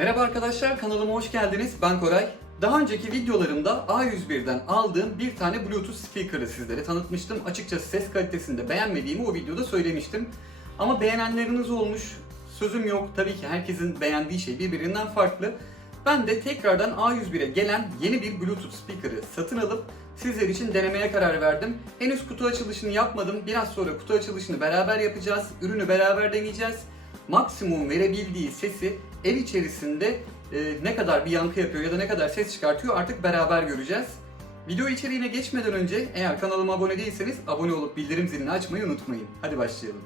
Merhaba arkadaşlar kanalıma hoş geldiniz. Ben Koray. Daha önceki videolarımda A101'den aldığım bir tane Bluetooth speaker'ı sizlere tanıtmıştım. Açıkçası ses kalitesini de beğenmediğimi o videoda söylemiştim. Ama beğenenleriniz olmuş. Sözüm yok. Tabii ki herkesin beğendiği şey birbirinden farklı. Ben de tekrardan A101'e gelen yeni bir Bluetooth speaker'ı satın alıp sizler için denemeye karar verdim. Henüz kutu açılışını yapmadım. Biraz sonra kutu açılışını beraber yapacağız. Ürünü beraber deneyeceğiz. Maksimum verebildiği sesi ev içerisinde e, ne kadar bir yankı yapıyor ya da ne kadar ses çıkartıyor artık beraber göreceğiz. Video içeriğine geçmeden önce eğer kanalıma abone değilseniz abone olup bildirim zilini açmayı unutmayın. Hadi başlayalım.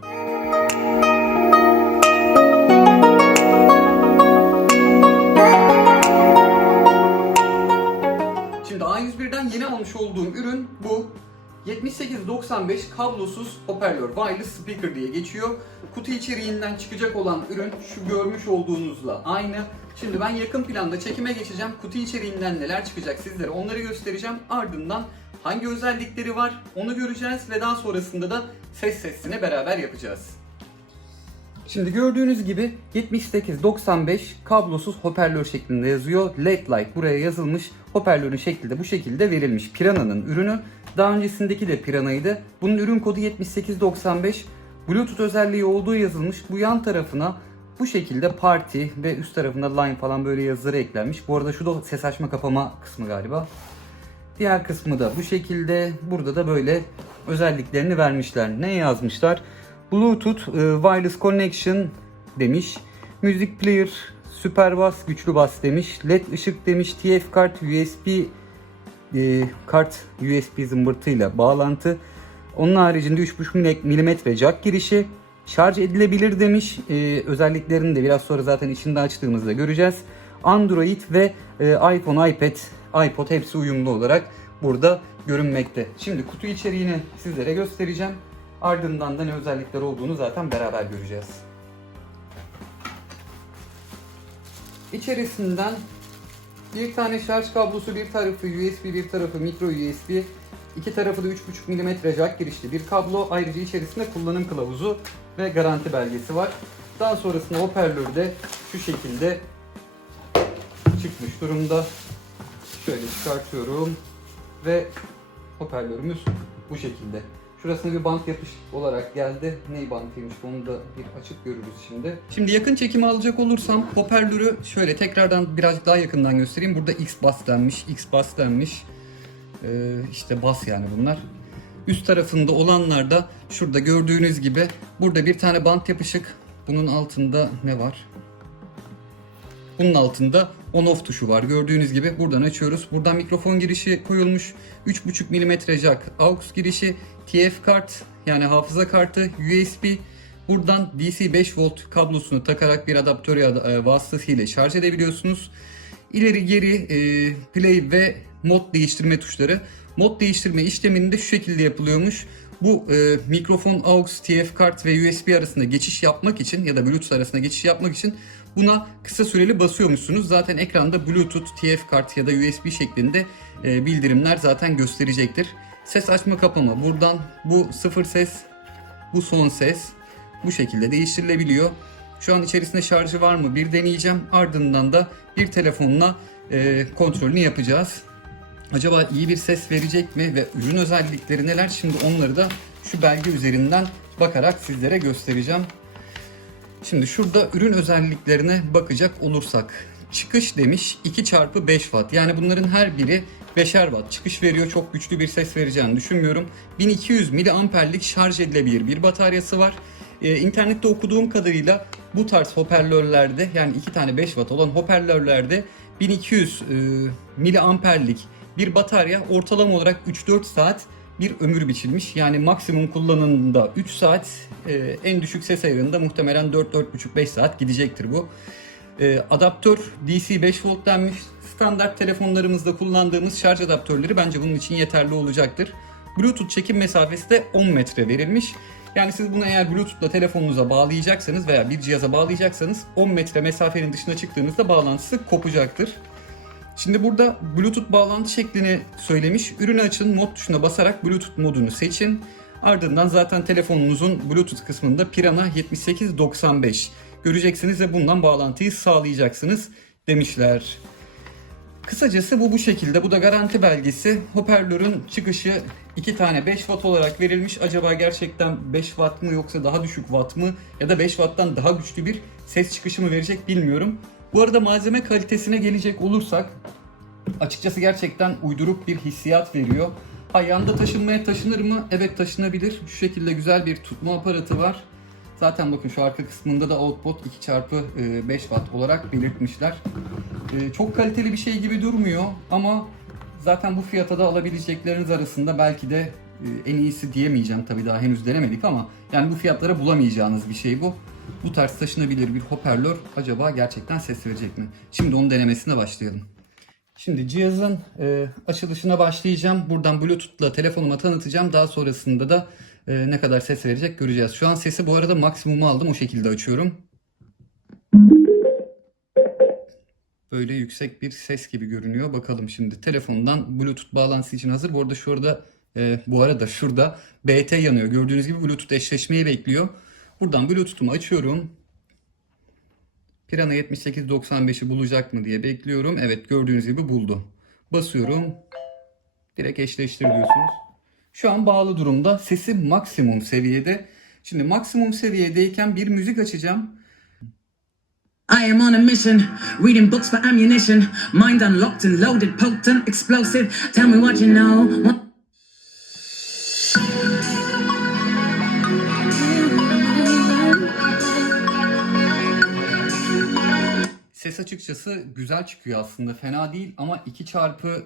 Şimdi A101'den yeni almış olduğum ürün. 7895 kablosuz hoparlör wireless speaker diye geçiyor. Kutu içeriğinden çıkacak olan ürün şu görmüş olduğunuzla aynı. Şimdi ben yakın planda çekime geçeceğim. Kutu içeriğinden neler çıkacak sizlere onları göstereceğim. Ardından hangi özellikleri var onu göreceğiz ve daha sonrasında da ses sesine beraber yapacağız. Şimdi gördüğünüz gibi 7895 kablosuz hoparlör şeklinde yazıyor. LED light buraya yazılmış. Hoparlörün şekli de bu şekilde verilmiş. Piranha'nın ürünü. Daha öncesindeki de Piranha'ydı. Bunun ürün kodu 7895. Bluetooth özelliği olduğu yazılmış. Bu yan tarafına bu şekilde party ve üst tarafında line falan böyle yazıları eklenmiş. Bu arada şu da ses açma kapama kısmı galiba. Diğer kısmı da bu şekilde. Burada da böyle özelliklerini vermişler. Ne yazmışlar? Bluetooth e, Wireless Connection demiş. Music Player, Super Bass, güçlü bas demiş. LED ışık demiş. TF kart, USB e, kart USB zımbırtıyla bağlantı. Onun haricinde 3.5 mm jack girişi. Şarj edilebilir demiş. E, özelliklerini de biraz sonra zaten içinde açtığımızda göreceğiz. Android ve e, iPhone, iPad, iPod hepsi uyumlu olarak burada görünmekte. Şimdi kutu içeriğini sizlere göstereceğim. Ardından da ne özellikler olduğunu zaten beraber göreceğiz. İçerisinden bir tane şarj kablosu, bir tarafı USB, bir tarafı micro USB, iki tarafı da 3.5 mm jack girişli bir kablo. Ayrıca içerisinde kullanım kılavuzu ve garanti belgesi var. Daha sonrasında hoparlör de şu şekilde çıkmış durumda. Şöyle çıkartıyorum ve hoparlörümüz bu şekilde. Şurasına bir bant yapış olarak geldi. Ney bantıymış onu da bir açıp görürüz şimdi. Şimdi yakın çekimi alacak olursam hoparlörü şöyle tekrardan birazcık daha yakından göstereyim. Burada X bas denmiş, X bas denmiş. Ee, işte bas yani bunlar. Üst tarafında olanlar da şurada gördüğünüz gibi burada bir tane bant yapışık. Bunun altında ne var? Bunun altında on off tuşu var. Gördüğünüz gibi buradan açıyoruz. Buradan mikrofon girişi koyulmuş. 3.5 mm jack aux girişi, TF kart yani hafıza kartı, USB. Buradan DC 5 volt kablosunu takarak bir adaptör e, vasıtasıyla şarj edebiliyorsunuz. İleri geri e, play ve mod değiştirme tuşları. Mod değiştirme işleminin de şu şekilde yapılıyormuş. Bu e, mikrofon aux, TF kart ve USB arasında geçiş yapmak için ya da Bluetooth arasında geçiş yapmak için buna kısa süreli basıyormuşsunuz. Zaten ekranda Bluetooth, TF kart ya da USB şeklinde e, bildirimler zaten gösterecektir. Ses açma kapama buradan bu sıfır ses, bu son ses bu şekilde değiştirilebiliyor. Şu an içerisinde şarjı var mı bir deneyeceğim. Ardından da bir telefonla e, kontrolünü yapacağız. Acaba iyi bir ses verecek mi ve ürün özellikleri neler? Şimdi onları da şu belge üzerinden bakarak sizlere göstereceğim. Şimdi şurada ürün özelliklerine bakacak olursak çıkış demiş 2 çarpı 5 watt. Yani bunların her biri 5'er watt çıkış veriyor. Çok güçlü bir ses vereceğini düşünmüyorum. 1200 miliamperlik şarj edilebilir bir bataryası var. Ee, internette okuduğum kadarıyla bu tarz hoparlörlerde yani iki tane 5 watt olan hoparlörlerde 1200 e, miliamperlik bir batarya ortalama olarak 3-4 saat bir ömür biçilmiş. Yani maksimum kullanımında 3 saat, e, en düşük ses ayarında muhtemelen 4-4,5-5 saat gidecektir bu. E, adaptör DC 5 volt denmiş. Standart telefonlarımızda kullandığımız şarj adaptörleri bence bunun için yeterli olacaktır. Bluetooth çekim mesafesi de 10 metre verilmiş. Yani siz bunu eğer Bluetooth'la telefonunuza bağlayacaksanız veya bir cihaza bağlayacaksanız 10 metre mesafenin dışına çıktığınızda bağlantısı kopacaktır. Şimdi burada Bluetooth bağlantı şeklini söylemiş. Ürünü açın, mod tuşuna basarak Bluetooth modunu seçin. Ardından zaten telefonunuzun Bluetooth kısmında Piranha 7895 göreceksiniz ve bundan bağlantıyı sağlayacaksınız. demişler. Kısacası bu bu şekilde. Bu da garanti belgesi. Hoparlörün çıkışı 2 tane 5 watt olarak verilmiş. Acaba gerçekten 5 watt mı yoksa daha düşük watt mı ya da 5 watttan daha güçlü bir ses çıkışı mı verecek bilmiyorum. Bu arada malzeme kalitesine gelecek olursak açıkçası gerçekten uyduruk bir hissiyat veriyor. Ha yanda taşınmaya taşınır mı? Evet taşınabilir. Şu şekilde güzel bir tutma aparatı var. Zaten bakın şu arka kısmında da output 2x5 watt olarak belirtmişler. Ee, çok kaliteli bir şey gibi durmuyor ama zaten bu fiyata da alabilecekleriniz arasında belki de e, en iyisi diyemeyeceğim tabii daha henüz denemedik ama yani bu fiyatlara bulamayacağınız bir şey bu. Bu tarz taşınabilir bir hoparlör acaba gerçekten ses verecek mi? Şimdi onun denemesine başlayalım. Şimdi cihazın e, açılışına başlayacağım. Buradan Bluetooth'la telefonuma tanıtacağım. Daha sonrasında da e, ne kadar ses verecek göreceğiz. Şu an sesi bu arada maksimumu aldım. O şekilde açıyorum. Böyle yüksek bir ses gibi görünüyor. Bakalım şimdi telefondan Bluetooth bağlantısı için hazır. Bu arada şurada e, bu arada şurada BT yanıyor. Gördüğünüz gibi Bluetooth eşleşmeyi bekliyor. Buradan Bluetooth'umu açıyorum. Pirana 7895'i bulacak mı diye bekliyorum. Evet gördüğünüz gibi buldu. Basıyorum. Direkt eşleştir diyorsunuz. Şu an bağlı durumda. Sesi maksimum seviyede. Şimdi maksimum seviyedeyken bir müzik açacağım. I am on a mission, reading books for ammunition. Mind unlocked and loaded, potent, explosive. Tell me what you know. What- Ses açıkçası güzel çıkıyor aslında. Fena değil ama 2 çarpı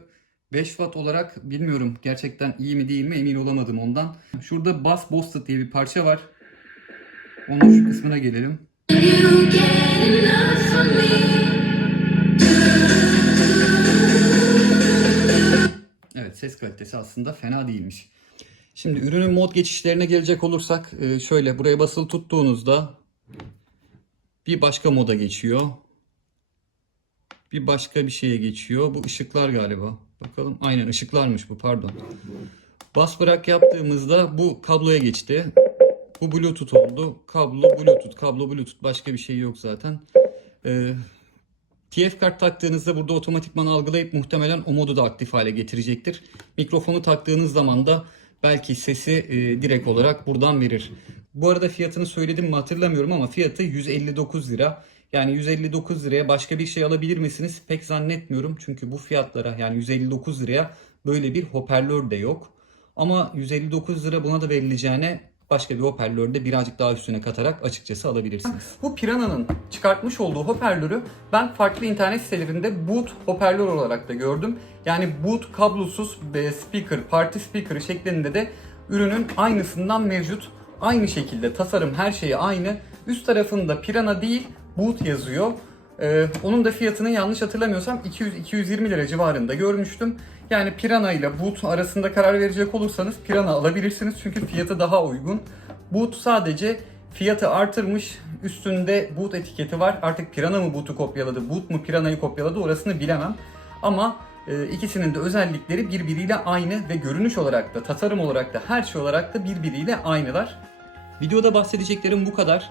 5 watt olarak bilmiyorum gerçekten iyi mi değil mi emin olamadım ondan. Şurada Bass Boosted diye bir parça var. Onun şu kısmına gelelim. Evet ses kalitesi aslında fena değilmiş. Şimdi ürünün mod geçişlerine gelecek olursak e, şöyle buraya basılı tuttuğunuzda bir başka moda geçiyor. Bir başka bir şeye geçiyor. Bu ışıklar galiba. Bakalım. Aynen ışıklarmış bu pardon. Bas bırak yaptığımızda bu kabloya geçti. Bu Bluetooth oldu. Kablo Bluetooth. Kablo Bluetooth. Başka bir şey yok zaten. Ee, TF kart taktığınızda burada otomatikman algılayıp muhtemelen o modu da aktif hale getirecektir. Mikrofonu taktığınız zaman da belki sesi e, direkt olarak buradan verir. Bu arada fiyatını söyledim mi hatırlamıyorum ama fiyatı 159 lira. Yani 159 liraya başka bir şey alabilir misiniz? Pek zannetmiyorum. Çünkü bu fiyatlara yani 159 liraya böyle bir hoparlör de yok. Ama 159 lira buna da verileceğine başka bir hoparlörde birazcık daha üstüne katarak açıkçası alabilirsiniz. Bu Piranha'nın çıkartmış olduğu hoparlörü ben farklı internet sitelerinde boot hoparlör olarak da gördüm. Yani boot kablosuz speaker, party speaker şeklinde de ürünün aynısından mevcut. Aynı şekilde tasarım her şeyi aynı. Üst tarafında Piranha değil boot yazıyor. Ee, onun da fiyatını yanlış hatırlamıyorsam 200-220 lira civarında görmüştüm. Yani Pirana ile Boot arasında karar verecek olursanız Pirana alabilirsiniz çünkü fiyatı daha uygun. Boot sadece fiyatı artırmış, üstünde Boot etiketi var. Artık Pirana mı Boot'u kopyaladı, Boot mu Pirana'yı kopyaladı orasını bilemem. Ama e, ikisinin de özellikleri birbiriyle aynı ve görünüş olarak da, tasarım olarak da, her şey olarak da birbiriyle aynılar. Videoda bahsedeceklerim bu kadar.